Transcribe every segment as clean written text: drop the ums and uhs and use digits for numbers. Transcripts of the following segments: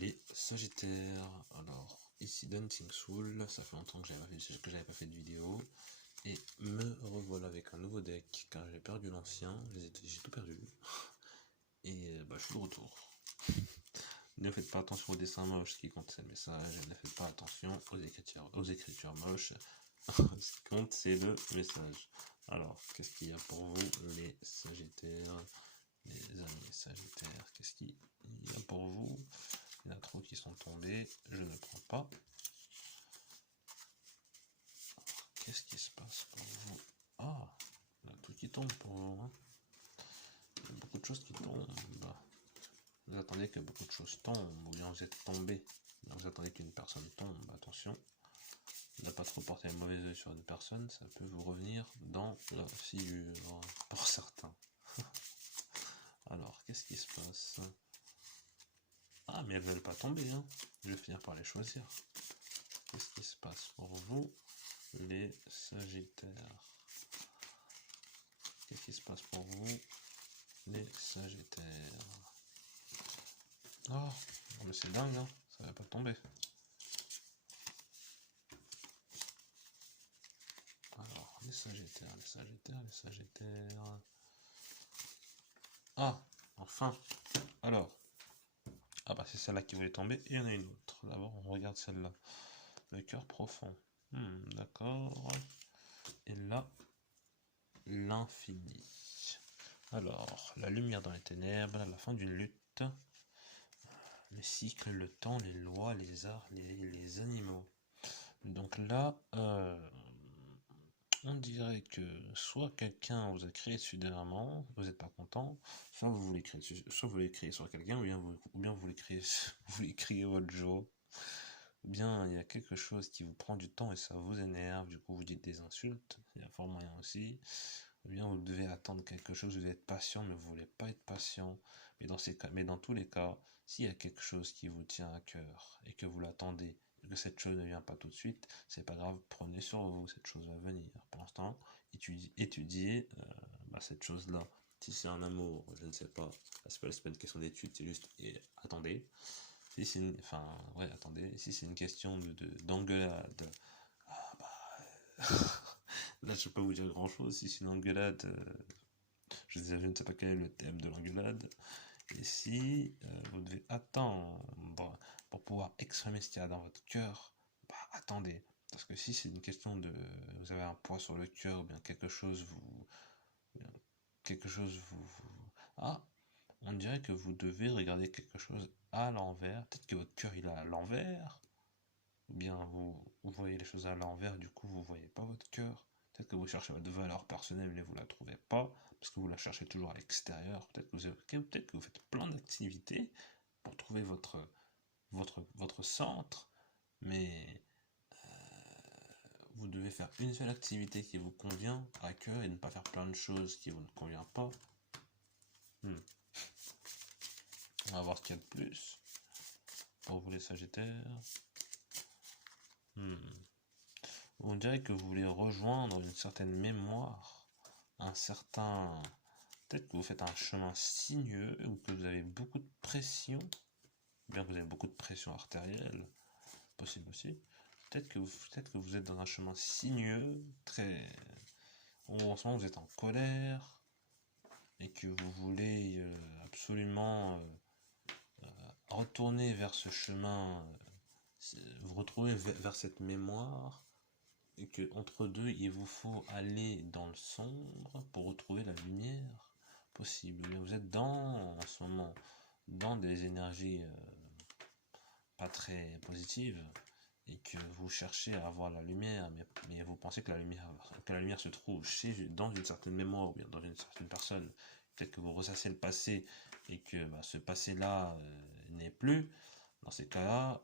Les Sagittaires. Alors, ici Dancing Soul, ça fait longtemps que j'avais pas fait de vidéo. Et me revoilà avec un nouveau deck, car j'ai perdu l'ancien, j'ai tout perdu. Et je suis de retour. Ne faites pas attention aux dessins moches, ce qui compte c'est le message. Ne faites pas attention aux écritures moches. Ce qui compte c'est le message. Alors, qu'est-ce qu'il y a pour vous, les Sagittaires? Les amis Sagittaires, qu'est-ce qu'il y a pour vous? Il y en a trop qui sont tombés, je ne prends pas. Qu'est-ce qui se passe pour vous? Ah, il y a tout qui tombe pour vous. Hein. Il y a beaucoup de choses qui tombent. Vous attendez que beaucoup de choses tombent, ou bien vous êtes tombé. Vous attendez qu'une personne tombe, attention. Ne pas trop porter un mauvais oeil sur une personne, ça peut vous revenir dans la figure, pour certains. Alors, qu'est-ce qui se passe? Ah, mais elles veulent pas tomber, hein. Je vais finir par les choisir. Qu'est-ce qui se passe pour vous, les Sagittaires? Qu'est-ce qui se passe pour vous, les Sagittaires? Oh, mais c'est dingue, hein. Ça va pas tomber. Alors, les Sagittaires, les Sagittaires, les Sagittaires. Ah, enfin. Alors. Ah bah c'est celle-là qui voulait tomber, et il y en a une autre. D'abord, on regarde celle-là. Le cœur profond. D'accord. Et là, l'infini. Alors, la lumière dans les ténèbres, la fin d'une lutte. Les cycles, le temps, les lois, les arts, les animaux. Donc là, on dirait que soit quelqu'un vous a créé dessus dernièrement, vous n'êtes pas content, soit vous voulez créer sur quelqu'un, ou bien vous voulez créer, vous voulez créer votre jeu. Ou bien il y a quelque chose qui vous prend du temps et ça vous énerve, du coup vous dites des insultes, il y a fort moyen aussi. Ou bien vous devez attendre quelque chose, vous devez être patient, mais vous voulez pas être patient. Mais dans tous les cas, s'il y a quelque chose qui vous tient à cœur et que vous l'attendez, et que cette chose ne vient pas tout de suite, c'est pas grave, prenez sur vous, cette chose va venir. Pour l'instant, étudiez cette chose-là. Si c'est un amour, je ne sais pas, c'est pas une question d'étude, c'est juste attendez. Si c'est attendez, si c'est une question d'engueulade, là je peux pas vous dire grand chose. Si c'est une engueulade, je ne sais pas quel est le thème de l'engueulade. Et si vous devez attendre pour pouvoir exprimer ce qu'il y a dans votre cœur, attendez. Parce que si c'est une question de vous avez un poids sur le cœur, ou bien quelque chose ah, on dirait que vous devez regarder quelque chose à l'envers. Peut-être que votre cœur il est à l'envers. Ou bien vous voyez les choses à l'envers, du coup vous voyez pas votre cœur. Peut-être que vous cherchez votre valeur personnelle mais vous la trouvez pas, parce que vous la cherchez toujours à l'extérieur. Peut-être que vous faites plein d'activités pour trouver votre centre, mais vous devez faire une seule activité qui vous convient à cœur et ne pas faire plein de choses qui vous ne convient pas. On va voir ce qu'il y a de plus pour vous les Sagittaires. On dirait que vous voulez rejoindre une certaine mémoire, peut-être que vous faites un chemin sinueux, ou que vous avez beaucoup de pression, ou bien que vous avez beaucoup de pression artérielle, possible aussi. Peut-être que vous êtes dans un chemin sinueux, en ce moment vous êtes en colère, et que vous voulez absolument retourner vers ce chemin, vous retrouver vers cette mémoire, et que entre deux il vous faut aller dans le sombre pour retrouver la lumière possible. Vous êtes en ce moment dans des énergies pas très positives, et que vous cherchez à avoir la lumière, mais vous pensez que la lumière se trouve dans une certaine mémoire, ou bien dans une certaine personne. Peut-être que vous ressassez le passé, et que ce passé-là n'est plus. Dans ces cas-là,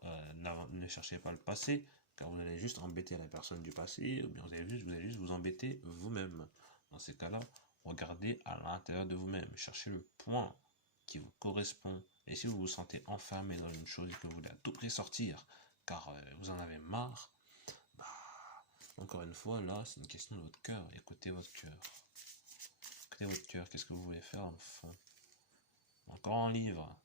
ne cherchez pas le passé, car vous allez juste embêter la personne du passé, ou bien vous allez juste vous embêter vous-même. Dans ces cas-là, regardez à l'intérieur de vous-même, cherchez le point qui vous correspond. Et si vous vous sentez enfermé dans une chose et que vous voulez à tout prix sortir, car vous en avez marre, encore une fois, là, c'est une question de votre cœur. Écoutez votre cœur. Écoutez votre cœur, qu'est-ce que vous voulez faire dans le fond? Encore un livre.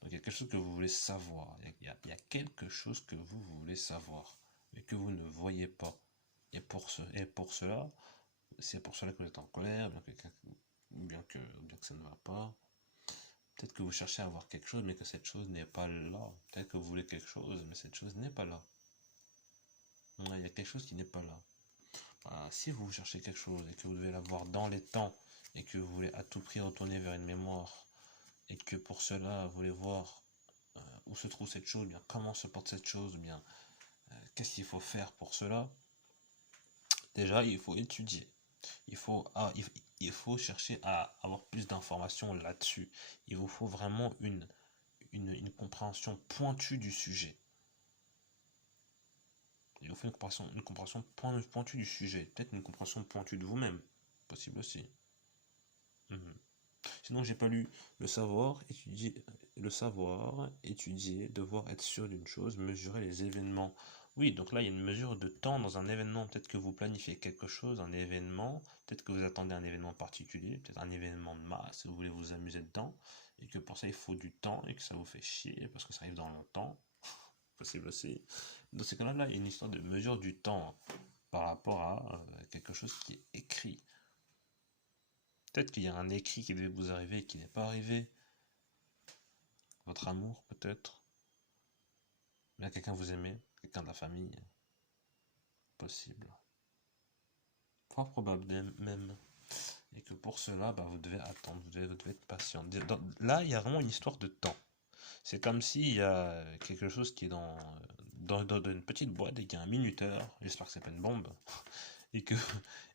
Donc il y a quelque chose que vous voulez savoir. Il y a quelque chose que vous voulez savoir, mais que vous ne voyez pas. Et pour cela, c'est pour cela que vous êtes en colère, ou bien que ça ne va pas. Peut-être que vous cherchez à avoir quelque chose, mais que cette chose n'est pas là. Peut-être que vous voulez quelque chose, mais cette chose n'est pas là. Ouais, il y a quelque chose qui n'est pas là. Si vous cherchez quelque chose et que vous devez l'avoir dans les temps, et que vous voulez à tout prix retourner vers une mémoire, et que pour cela vous voulez voir où se trouve cette chose, bien comment se porte cette chose, bien qu'est-ce qu'il faut faire pour cela, déjà il faut étudier. Il faut chercher à avoir plus d'informations là-dessus. Il vous faut vraiment une compréhension pointue du sujet. Il vous faut une compréhension pointue du sujet. Peut-être une compréhension pointue de vous-même. Possible aussi. Mhm. Sinon, j'ai pas lu le savoir, étudier, devoir être sûr d'une chose, mesurer les événements. Oui, donc là, il y a une mesure de temps dans un événement. Peut-être que vous planifiez quelque chose, un événement, peut-être que vous attendez un événement particulier, peut-être un événement de masse, vous voulez vous amuser dedans, et que pour ça, il faut du temps, et que ça vous fait chier, parce que ça arrive dans longtemps. Possible aussi. Dans ces cas-là, il y a une histoire de mesure du temps par rapport à quelque chose qui est écrit. Peut-être qu'il y a un écrit qui devait vous arriver et qui n'est pas arrivé. Votre amour, peut-être. Bien quelqu'un vous aimez, quelqu'un de la famille. Possible. Fort probable même. Et que pour cela, vous devez attendre, vous devez être patient. Là, il y a vraiment une histoire de temps. C'est comme s'il y a quelque chose qui est dans une petite boîte et qu'il y a un minuteur, j'espère que c'est pas une bombe, et que,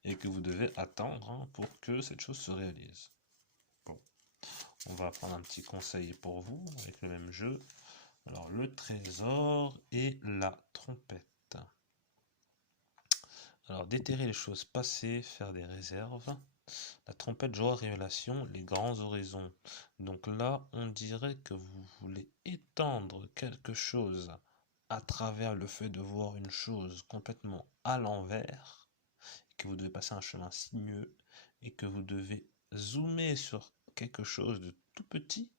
et que vous devez attendre pour que cette chose se réalise. Bon, on va prendre un petit conseil pour vous avec le même jeu. Alors, le trésor et la trompette. Alors, déterrer les choses passées, faire des réserves. La trompette, joie, révélation, les grands horizons. Donc là, on dirait que vous voulez étendre quelque chose à travers le fait de voir une chose complètement à l'envers, que vous devez passer un chemin sinueux, et que vous devez zoomer sur quelque chose de tout petit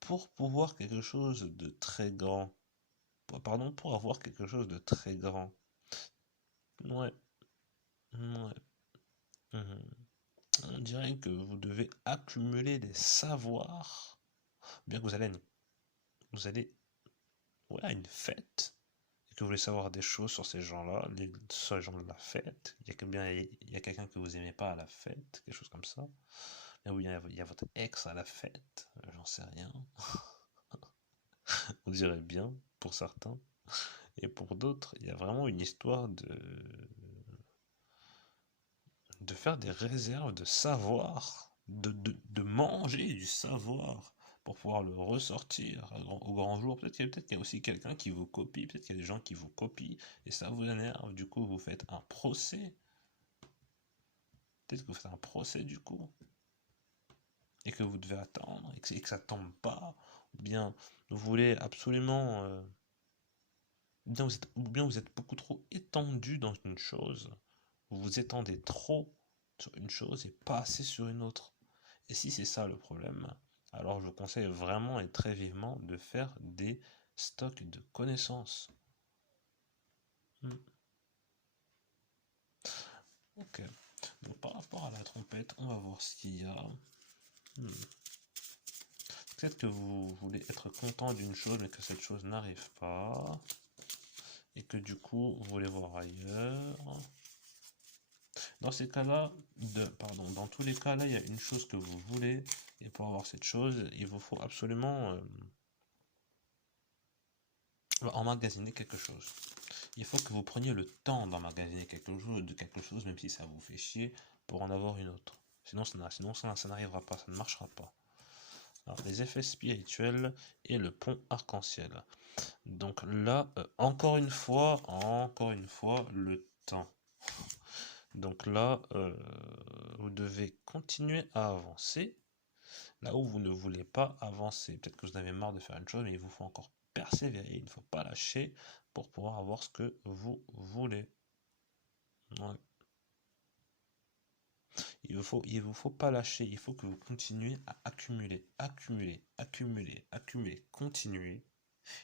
pour pouvoir quelque chose de très grand. Pardon, pour avoir quelque chose de très grand. Ouais, ouais. Mhm. On dirait que vous devez accumuler des savoirs. Bien que vous allez ouais, à une fête et que vous voulez savoir des choses sur ces gens-là, sur les gens de la fête. Il y a quelqu'un que vous aimez pas à la fête, quelque chose comme ça. Ou il y a votre ex à la fête, j'en sais rien. On dirait bien pour certains. Et pour d'autres, il y a vraiment une histoire de faire des réserves de savoir, de manger du savoir pour pouvoir le ressortir au grand jour. Peut-être qu'il y a aussi quelqu'un qui vous copie, peut-être qu'il y a des gens qui vous copient et ça vous énerve. Du coup, vous faites un procès. Peut-être que vous faites un procès du coup et que vous devez attendre et que ça tombe pas. Ou bien vous voulez absolument. Ou bien vous êtes beaucoup trop étendu dans une chose. Vous vous étendez trop sur une chose et pas assez sur une autre. Et si c'est ça le problème, alors je vous conseille vraiment et très vivement de faire des stocks de connaissances. Ok. Donc par rapport à la trompette, on va voir ce qu'il y a. Peut-être que vous voulez être content d'une chose mais que cette chose n'arrive pas. Et que du coup, vous voulez voir ailleurs. Dans ces cas-là, dans tous les cas, là, il y a une chose que vous voulez, et pour avoir cette chose, il vous faut absolument emmagasiner quelque chose. Il faut que vous preniez le temps d'emmagasiner quelque chose, même si ça vous fait chier, pour en avoir une autre. Sinon, ça n'arrivera pas, ça ne marchera pas. Alors, les effets spirituels et le pont arc-en-ciel. Donc là, encore une fois, le temps. Donc là, vous devez continuer à avancer là où vous ne voulez pas avancer. Peut-être que vous en avez marre de faire une chose, mais il vous faut encore persévérer, il ne faut pas lâcher pour pouvoir avoir ce que vous voulez. Ouais. Il vous faut pas lâcher. Il faut que vous continuez à accumuler, accumuler, accumuler, accumuler, continuer.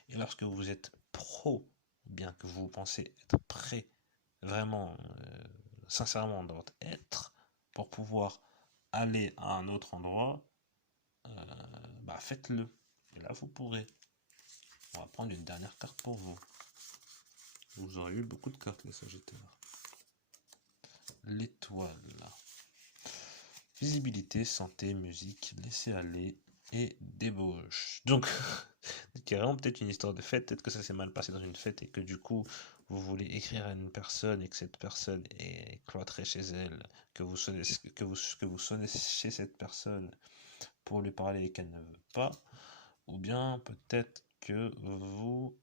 Et lorsque vous êtes pro, bien que vous pensez être prêt, vraiment, sincèrement dans votre être, pour pouvoir aller à un autre endroit, bah faites-le. Et là, vous pourrez. On va prendre une dernière carte pour vous. Vous aurez eu beaucoup de cartes, les Sagittaires. L'étoile. Visibilité, santé, musique, laisser aller et débauche. Donc, il y a vraiment peut-être une histoire de fête. Peut-être que ça s'est mal passé dans une fête et que du coup, vous voulez écrire à une personne et que cette personne est cloîtrée chez elle, que vous sonnez chez cette personne pour lui parler et qu'elle ne veut pas. Ou bien peut-être que vous,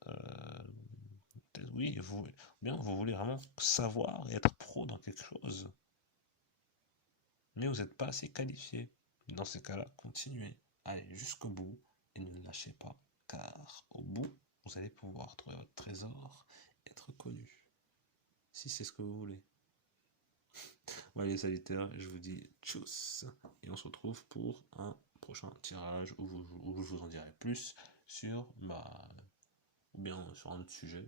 oui, ou bien vous voulez vraiment savoir et être pro dans quelque chose, mais vous n'êtes pas assez qualifié. Dans ces cas-là, continuez, allez jusqu'au bout et ne lâchez pas, car au bout, vous allez pouvoir trouver votre trésor et être connu, si c'est ce que vous voulez. Voilà les Sagittaires, je vous dis tchuss, et on se retrouve pour un prochain tirage où je vous en dirai plus sur ou bien sur un autre sujet,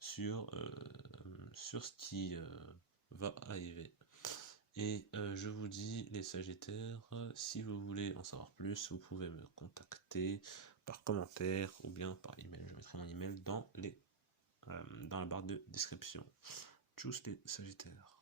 sur ce qui va arriver. Et je vous dis, les Sagittaires, si vous voulez en savoir plus, vous pouvez me contacter par commentaire ou bien par email. Je mettrai mon email dans la barre de description. Tchuss les Sagittaires.